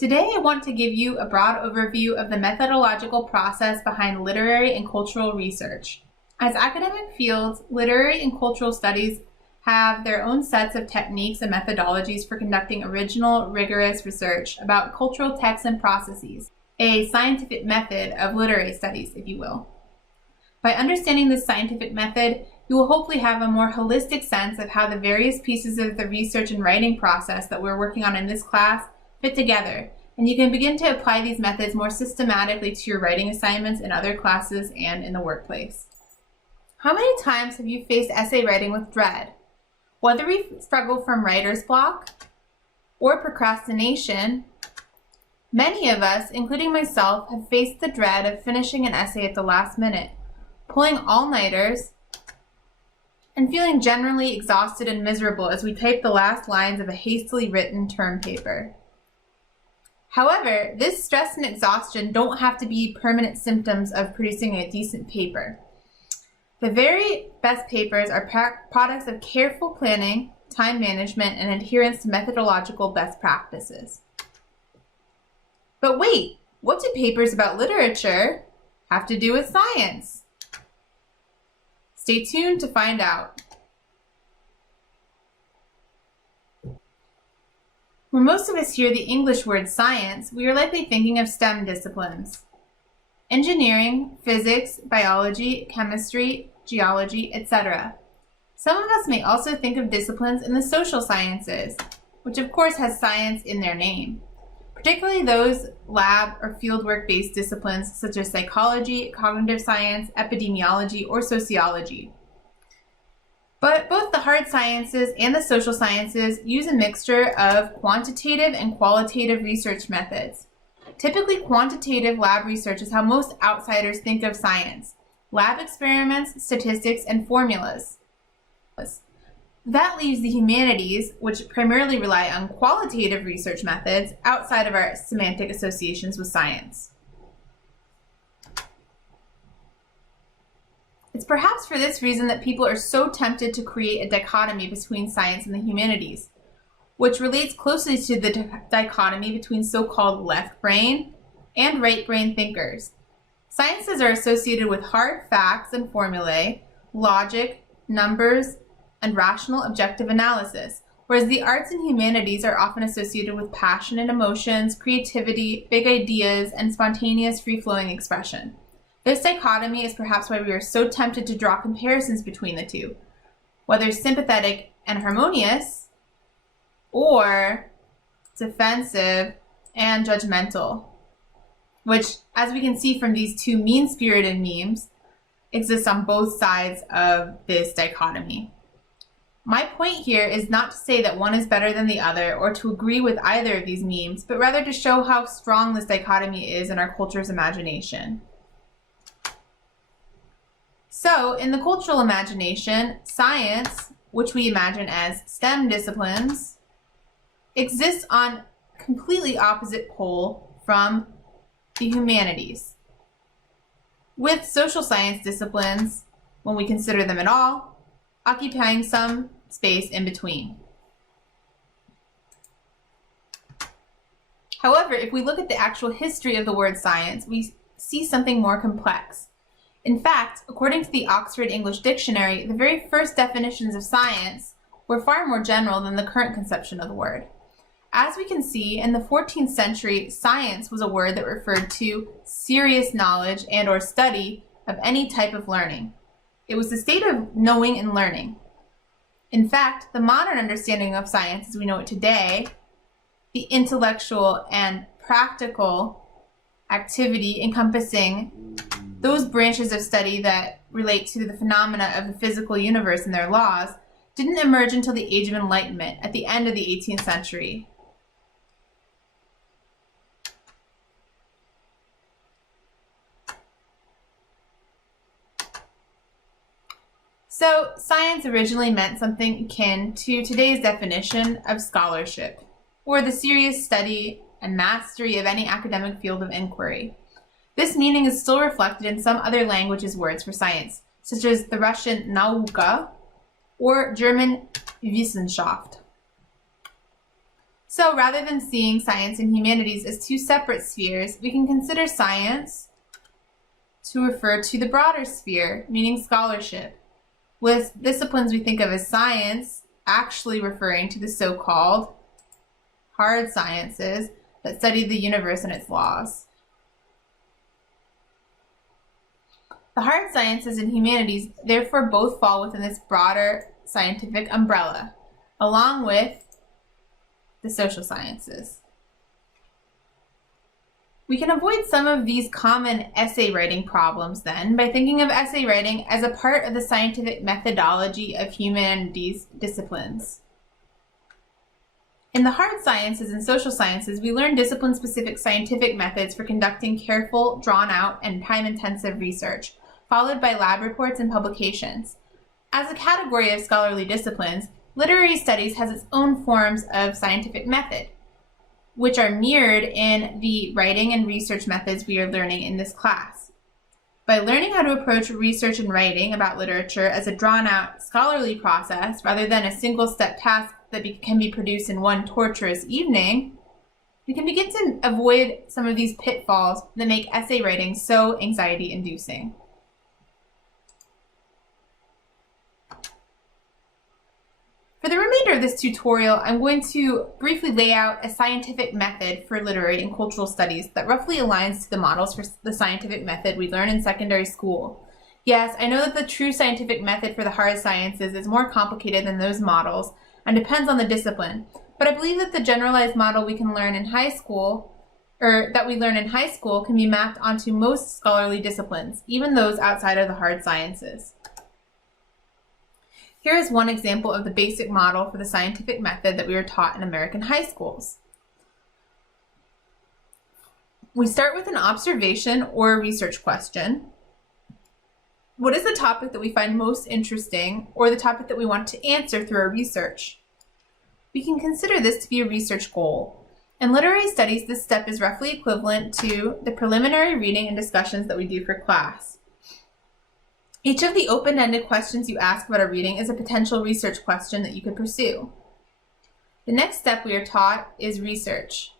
Today I want to give you a broad overview of the methodological process behind literary and cultural research. As academic fields, literary and cultural studies have their own sets of techniques and methodologies for conducting original, rigorous research about cultural texts and processes, a scientific method of literary studies, if you will. By understanding this scientific method, you will hopefully have a more holistic sense of how the various pieces of the research and writing process that we're working on in this class fit together, and you can begin to apply these methods more systematically to your writing assignments in other classes and in the workplace. How many times have you faced essay writing with dread? Whether we struggle from writer's block or procrastination, many of us, including myself, have faced the dread of finishing an essay at the last minute, pulling all-nighters, and feeling generally exhausted and miserable as we type the last lines of a hastily written term paper. However, this stress and exhaustion don't have to be permanent symptoms of producing a decent paper. The very best papers are products of careful planning, time management, and adherence to methodological best practices. But wait, what do papers about literature have to do with science? Stay tuned to find out. When most of us hear the English word science, we are likely thinking of STEM disciplines: engineering, physics, biology, chemistry, geology, etc. Some of us may also think of disciplines in the social sciences, which of course has science in their name, particularly those lab or fieldwork-based disciplines such as psychology, cognitive science, epidemiology, or sociology. But both the hard sciences and the social sciences use a mixture of quantitative and qualitative research methods. Typically, quantitative lab research is how most outsiders think of science: lab experiments, statistics, and formulas. That leaves the humanities, which primarily rely on qualitative research methods outside of our semantic associations with science. It's perhaps for this reason that people are so tempted to create a dichotomy between science and the humanities, which relates closely to the dichotomy between so-called left brain and right brain thinkers. Sciences are associated with hard facts and formulae, logic, numbers, and rational objective analysis, whereas the arts and humanities are often associated with passion and emotions, creativity, big ideas, and spontaneous free-flowing expression. This dichotomy is perhaps why we are so tempted to draw comparisons between the two, whether sympathetic and harmonious, or defensive and judgmental, which, as we can see from these two mean-spirited memes, exists on both sides of this dichotomy. My point here is not to say that one is better than the other or to agree with either of these memes, but rather to show how strong this dichotomy is in our culture's imagination. So, in the cultural imagination, science, which we imagine as STEM disciplines, exists on a completely opposite pole from the humanities, with social science disciplines, when we consider them at all, occupying some space in between. However, if we look at the actual history of the word science, we see something more complex. In fact, according to the Oxford English Dictionary, the very first definitions of science were far more general than the current conception of the word. As we can see, in the 14th century, science was a word that referred to serious knowledge and or study of any type of learning. It was the state of knowing and learning. In fact, the modern understanding of science as we know it today, the intellectual and practical activity encompassing those branches of study that relate to the phenomena of the physical universe and their laws, didn't emerge until the Age of Enlightenment at the end of the 18th century. So, science originally meant something akin to today's definition of scholarship, or the serious study and mastery of any academic field of inquiry. This meaning is still reflected in some other languages' words for science, such as the Russian Nauka or German Wissenschaft. So rather than seeing science and humanities as two separate spheres, we can consider science to refer to the broader sphere, meaning scholarship, with disciplines we think of as science actually referring to the so-called hard sciences that study the universe and its laws. The hard sciences and humanities therefore both fall within this broader scientific umbrella, along with the social sciences. We can avoid some of these common essay writing problems then by thinking of essay writing as a part of the scientific methodology of humanities disciplines. In the hard sciences and social sciences, we learn discipline-specific scientific methods for conducting careful, drawn-out, and time-intensive research, followed by lab reports and publications. As a category of scholarly disciplines, literary studies has its own forms of scientific method, which are mirrored in the writing and research methods we are learning in this class. By learning how to approach research and writing about literature as a drawn-out scholarly process rather than a single-step task that can be produced in one torturous evening, we can begin to avoid some of these pitfalls that make essay writing so anxiety-inducing. For the remainder of this tutorial, I'm going to briefly lay out a scientific method for literary and cultural studies that roughly aligns to the models for the scientific method we learn in secondary school. Yes, I know that the true scientific method for the hard sciences is more complicated than those models and depends on the discipline, but I believe that the generalized model we can learn in high school, can be mapped onto most scholarly disciplines, even those outside of the hard sciences. Here is one example of the basic model for the scientific method that we were taught in American high schools. We start with an observation or a research question. What is the topic that we find most interesting or the topic that we want to answer through our research? We can consider this to be a research goal. In literary studies, this step is roughly equivalent to the preliminary reading and discussions that we do for class. Each of the open-ended questions you ask about a reading is a potential research question that you could pursue. The next step we are taught is research.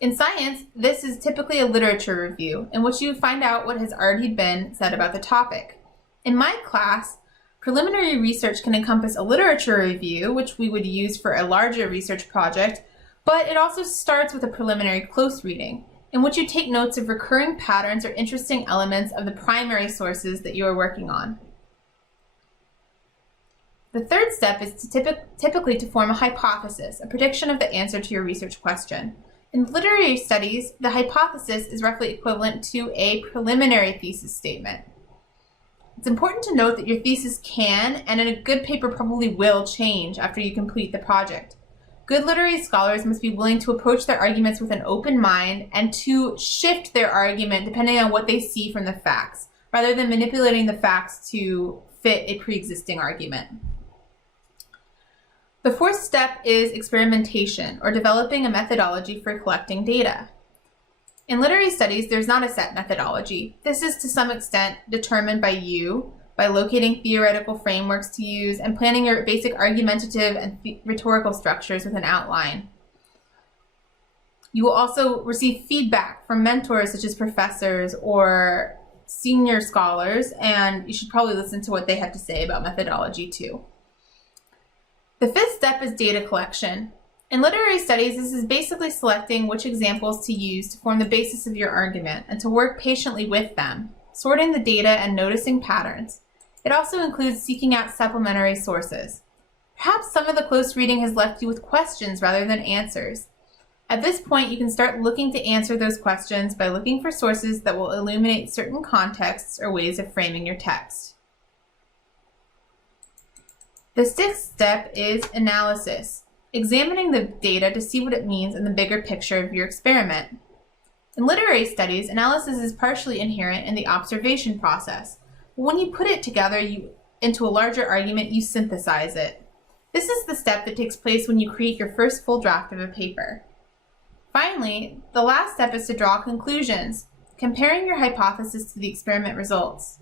In science, this is typically a literature review in which you find out what has already been said about the topic. In my class, preliminary research can encompass a literature review, which we would use for a larger research project, but it also starts with a preliminary close reading, in which you take notes of recurring patterns or interesting elements of the primary sources that you are working on. The third step is to typically to form a hypothesis, a prediction of the answer to your research question. In literary studies, the hypothesis is roughly equivalent to a preliminary thesis statement. It's important to note that your thesis can, and in a good paper probably will, change after you complete the project. Good literary scholars must be willing to approach their arguments with an open mind and to shift their argument depending on what they see from the facts, rather than manipulating the facts to fit a pre-existing argument. The fourth step is experimentation, or developing a methodology for collecting data. In literary studies, there's not a set methodology. This is to some extent determined by you, by locating theoretical frameworks to use and planning your basic argumentative and rhetorical structures with an outline. You will also receive feedback from mentors such as professors or senior scholars, and you should probably listen to what they have to say about methodology too. The fifth step is data collection. In literary studies, this is basically selecting which examples to use to form the basis of your argument and to work patiently with them, sorting the data and noticing patterns. It also includes seeking out supplementary sources. Perhaps some of the close reading has left you with questions rather than answers. At this point, you can start looking to answer those questions by looking for sources that will illuminate certain contexts or ways of framing your text. The sixth step is analysis, examining the data to see what it means in the bigger picture of your experiment. In literary studies, analysis is partially inherent in the observation process. When you put it together into a larger argument, you synthesize it. This is the step that takes place when you create your first full draft of a paper. Finally, the last step is to draw conclusions, comparing your hypothesis to the experiment results.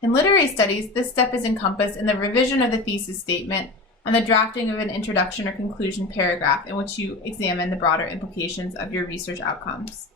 In literary studies, this step is encompassed in the revision of the thesis statement and the drafting of an introduction or conclusion paragraph in which you examine the broader implications of your research outcomes.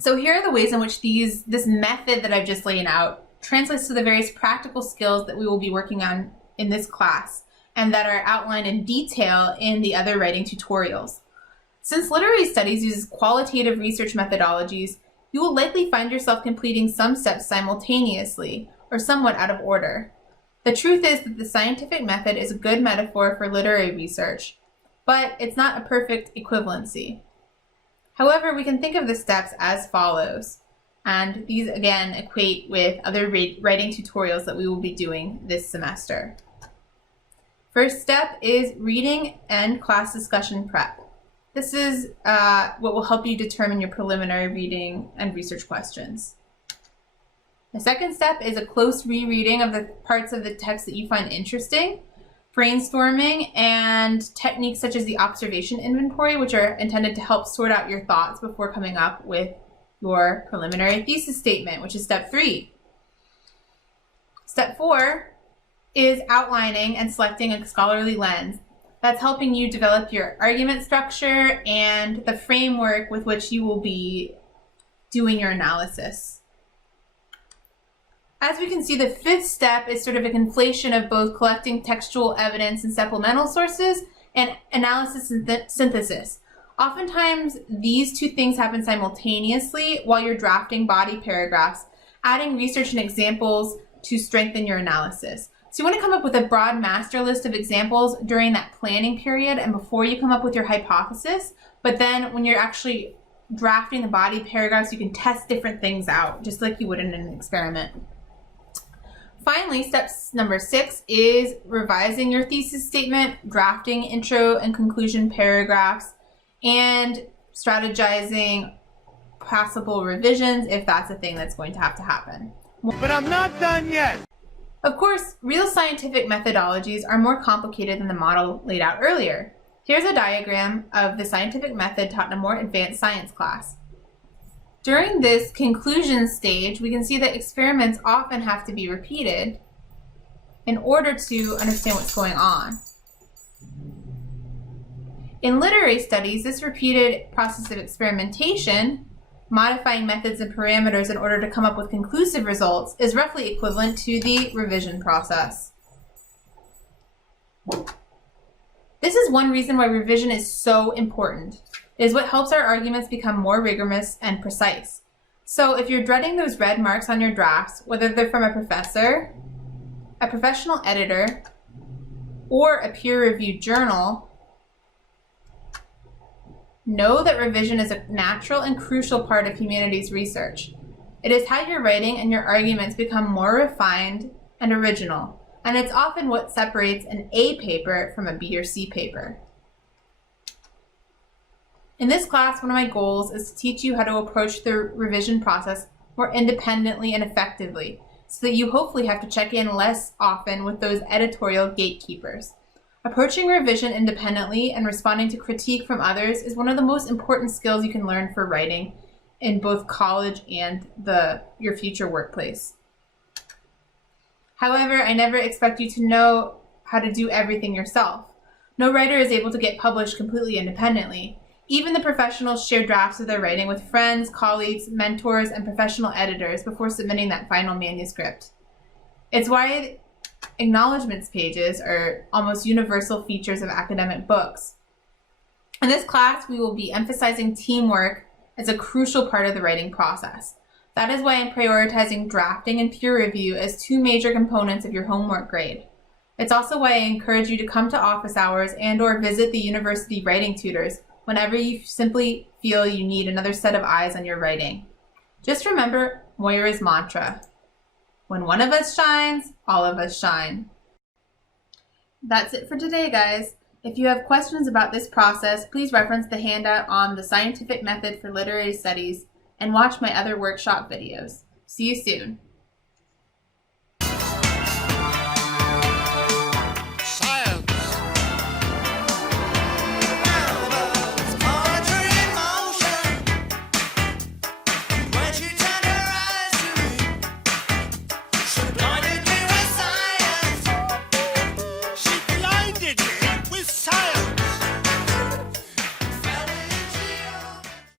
So here are the ways in which this method that I've just laid out translates to the various practical skills that we will be working on in this class and that are outlined in detail in the other writing tutorials. Since literary studies uses qualitative research methodologies, you will likely find yourself completing some steps simultaneously or somewhat out of order. The truth is that the scientific method is a good metaphor for literary research, but it's not a perfect equivalency. However, we can think of the steps as follows, and these again equate with other writing tutorials that we will be doing this semester. First step is reading and class discussion prep. This is what will help you determine your preliminary reading and research questions. The second step is a close rereading of the parts of the text that you find interesting, brainstorming, and techniques such as the observation inventory, which are intended to help sort out your thoughts before coming up with your preliminary thesis statement, which is step 3. Step 4 is outlining and selecting a scholarly lens. That's helping you develop your argument structure and the framework with which you will be doing your analysis. As we can see, the fifth step is sort of a conflation of both collecting textual evidence and supplemental sources and analysis and synthesis. Oftentimes, these two things happen simultaneously while you're drafting body paragraphs, adding research and examples to strengthen your analysis. So you want to come up with a broad master list of examples during that planning period and before you come up with your hypothesis, but then when you're actually drafting the body paragraphs, you can test different things out, just like you would in an experiment. Finally, step number 6 is revising your thesis statement, drafting intro and conclusion paragraphs, and strategizing possible revisions if that's a thing that's going to happen. But I'm not done yet! Of course, real scientific methodologies are more complicated than the model laid out earlier. Here's a diagram of the scientific method taught in a more advanced science class. During this conclusion stage, we can see that experiments often have to be repeated in order to understand what's going on. In literary studies, this repeated process of experimentation, modifying methods and parameters in order to come up with conclusive results, is roughly equivalent to the revision process. This is one reason why revision is so important. It is what helps our arguments become more rigorous and precise. So if you're dreading those red marks on your drafts, whether they're from a professor, a professional editor, or a peer-reviewed journal, know that revision is a natural and crucial part of humanities research. It is how your writing and your arguments become more refined and original, and it's often what separates an A paper from a B or C paper. In this class, one of my goals is to teach you how to approach the revision process more independently and effectively, so that you hopefully have to check in less often with those editorial gatekeepers. Approaching revision independently and responding to critique from others is one of the most important skills you can learn for writing in both college and your future workplace. However, I never expect you to know how to do everything yourself. No writer is able to get published completely independently. Even the professionals share drafts of their writing with friends, colleagues, mentors, and professional editors before submitting that final manuscript. It's why acknowledgments pages are almost universal features of academic books. In this class, we will be emphasizing teamwork as a crucial part of the writing process. That is why I'm prioritizing drafting and peer review as two major components of your homework grade. It's also why I encourage you to come to office hours and/or visit the university writing tutors whenever you simply feel you need another set of eyes on your writing. Just remember Moira's mantra: when one of us shines, all of us shine. That's it for today, guys. If you have questions about this process, please reference the handout on the scientific method for literary studies and watch my other workshop videos. See you soon.